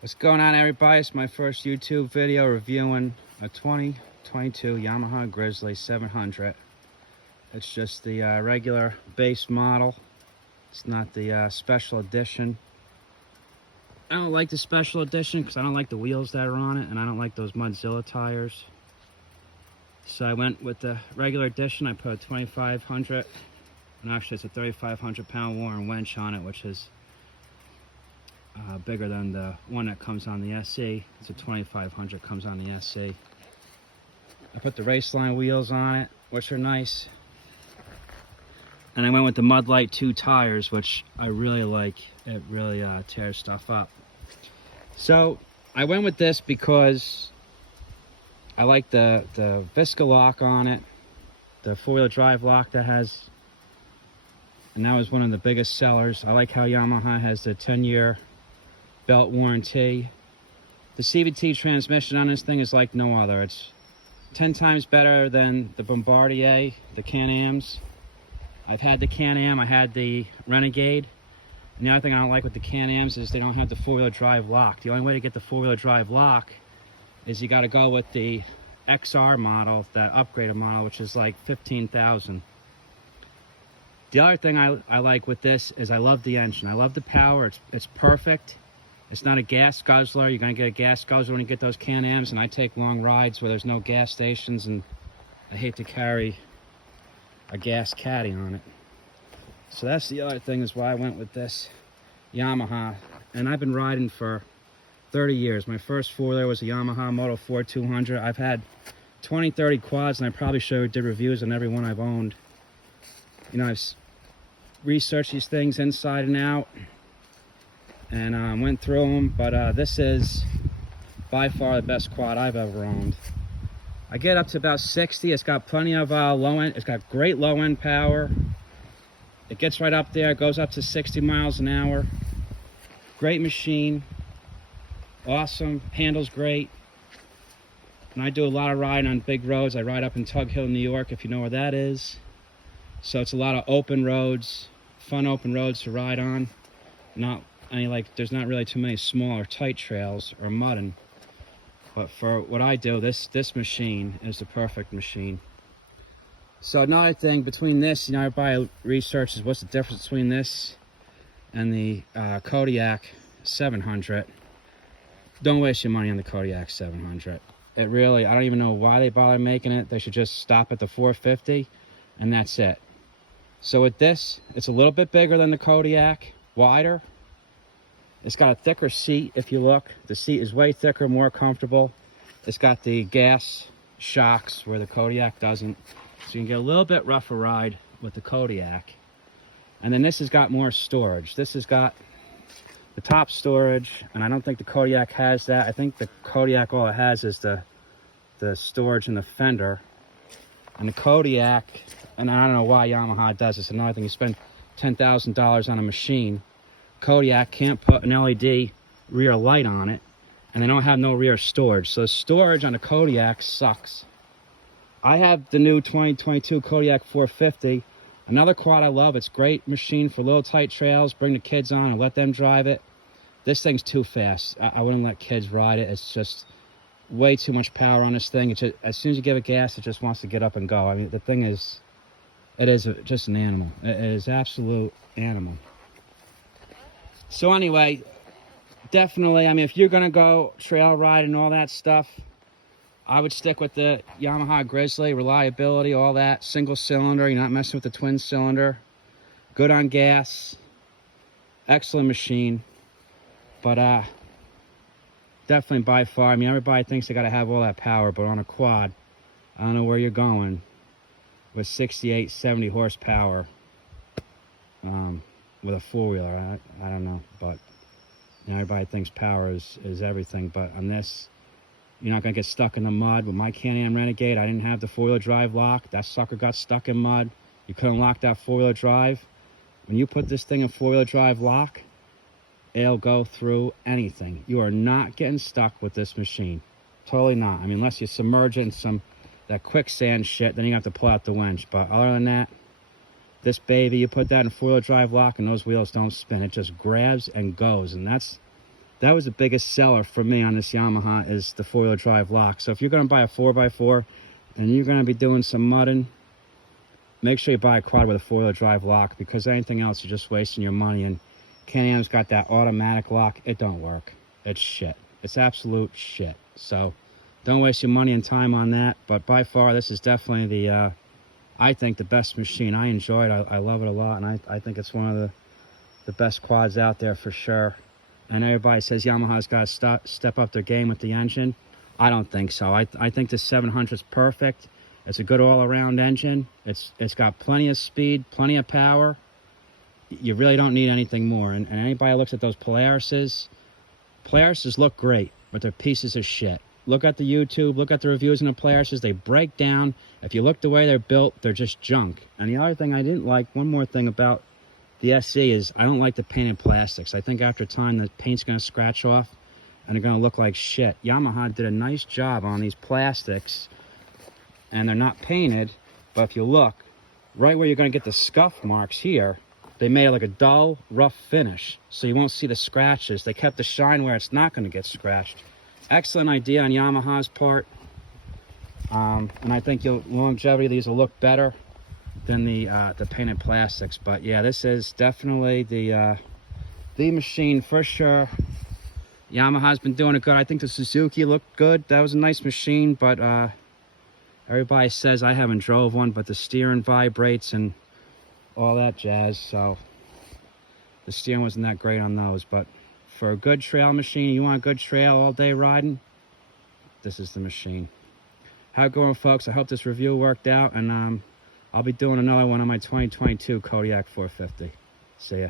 What's going on, everybody? It's my first YouTube video reviewing a 2022 Yamaha Grizzly 700. It's just the regular base model. It's not the special edition. I don't like the special edition because I don't like the wheels that are on it, and I don't like those Mudzilla tires. So I went with the regular edition. I put a 2500, and actually it's a 3,500 pound Warren winch on it, which is bigger than the one that comes on the SE. It's a 2500, comes on the SE. I put the Raceline wheels on it, which are nice. And I went with the Mudlight 2 tires, which I really like. It really tears stuff up. So I went with this because I like the Visca lock on it, the four-wheel drive lock that has, and that was one of the biggest sellers. I like how Yamaha has the 10-year belt warranty. The CVT transmission on this thing is like no other. It's 10 times better than the Bombardier, the Can-Ams. I've had the Can-Am, I had the Renegade. And the other thing I don't like with the Can-Ams is they don't have the four-wheel drive lock. The only way to get the four-wheel drive lock is you got to go with the XR model, that upgraded model, which is like $15,000. The other thing I like with this is I love the engine. I love the power. It's perfect. It's not a gas guzzler. You're going to get a gas guzzler when you get those Can-Ams, and I take long rides where there's no gas stations, and I hate to carry a gas caddy on it. So that's the other thing, is why I went with this Yamaha. And I've been riding for 30 years. My first four-wheeler was a Yamaha Moto 4 200. I've had 20, 30 quads, and I probably did reviews on every one I've owned. You know, I've researched these things inside and out, and went through them, but this is by far the best quad I've ever owned. I get up to about 60. It's got plenty of low end. It's got great low end power. It gets right up there. It goes up to 60 miles an hour. Great machine. Awesome. Handles great. And I do a lot of riding on big roads. I ride up in Tug Hill, New York, if you know where that is. So it's a lot of open roads, fun open roads to ride on. There's not really too many smaller tight trails or mudding. But for what I do, this machine is the perfect machine. So another thing between this, you know, everybody researches what's the difference between this and the Kodiak 700. Don't waste your money on the Kodiak 700. It really, I don't even know why they bother making it. They should just stop at the 450, and that's it. So with this, it's a little bit bigger than the Kodiak, wider. It's got a thicker seat. If you look, the seat is way thicker, more comfortable. It's got the gas shocks where the Kodiak doesn't. So you can get a little bit rougher ride with the Kodiak. And then this has got more storage. This has got the top storage, and I don't think the Kodiak has that. I think the Kodiak, all it has is the storage in the fender. And the Kodiak, and I don't know why Yamaha does this. Another thing, you spend $10,000 on a machine. Kodiak can't put an LED rear light on it, and they don't have no rear storage. So storage on a Kodiak sucks. I have the new 2022 Kodiak 450. Another quad I love. It's a great machine for little tight trails. Bring the kids on and let them drive it. This thing's too fast. I wouldn't let kids ride it. It's just way too much power on this thing. It's just, as soon as you give it gas, it just wants to get up and go. I mean, the thing is, just an animal. It is absolute animal. So anyway, definitely, I mean, if you're going to go trail ride and all that stuff, I would stick with the Yamaha Grizzly. Reliability, all that. Single cylinder, you're not messing with the twin cylinder. Good on gas. Excellent machine. But definitely by far, I mean, everybody thinks they got to have all that power, but on a quad, I don't know where you're going with 68, 70 horsepower. With a four-wheeler, I don't know, but you know, everybody thinks power is everything. But on this, you're not gonna get stuck in the mud. With my Can-Am Renegade, I didn't have the four-wheel drive lock. That sucker got stuck in mud. You couldn't lock that four-wheeler drive. When you put this thing in four-wheeler drive lock, it'll go through anything. You are not getting stuck with this machine. Totally not. I mean, unless you submerge it in that quicksand shit, then you have to pull out the winch. But other than that, this baby, you put that in four-wheel drive lock and those wheels don't spin. It just grabs and goes. And that's that was the biggest seller for me on this Yamaha, is the 4-wheel drive lock. So if you're going to buy a 4x4 and you're going to be doing some mudding, make sure you buy a quad with a 4-wheel drive lock, because anything else, you're just wasting your money. And Can-Am's got that automatic lock. It don't work. It's shit. It's absolute shit. So don't waste your money and time on that. But by far, this is definitely the, I think, the best machine. I enjoy it. I love it a lot, and I think it's one of the best quads out there for sure. And everybody says Yamaha's got to step up their game with the engine. I don't think so. I think the 700 is perfect. It's a good all-around engine. It's got plenty of speed, plenty of power. You really don't need anything more. And anybody looks at those Polarises look great, but they're pieces of shit. Look at the YouTube, look at the reviews on the Polarises. They break down. If you look the way they're built, they're just junk. And the other thing I didn't like, one more thing about the SE, is I don't like the painted plastics. I think after time the paint's going to scratch off and they're going to look like shit. Yamaha did a nice job on these plastics, and they're not painted, but if you look, right where you're going to get the scuff marks here, they made it like a dull, rough finish, so you won't see the scratches. They kept the shine where it's not going to get scratched. Excellent idea on Yamaha's part, and I think longevity of these will look better than the painted plastics. But yeah, this is definitely the machine for sure. Yamaha's been doing it good. I think the Suzuki looked good. That was a nice machine, but everybody says, I haven't drove one, but the steering vibrates and all that jazz, so the steering wasn't that great on those. But for a good trail machine, you want a good trail all day riding, this is the machine. How it going, folks? I hope this review worked out, and I'll be doing another one on my 2022 Kodiak 450. See ya.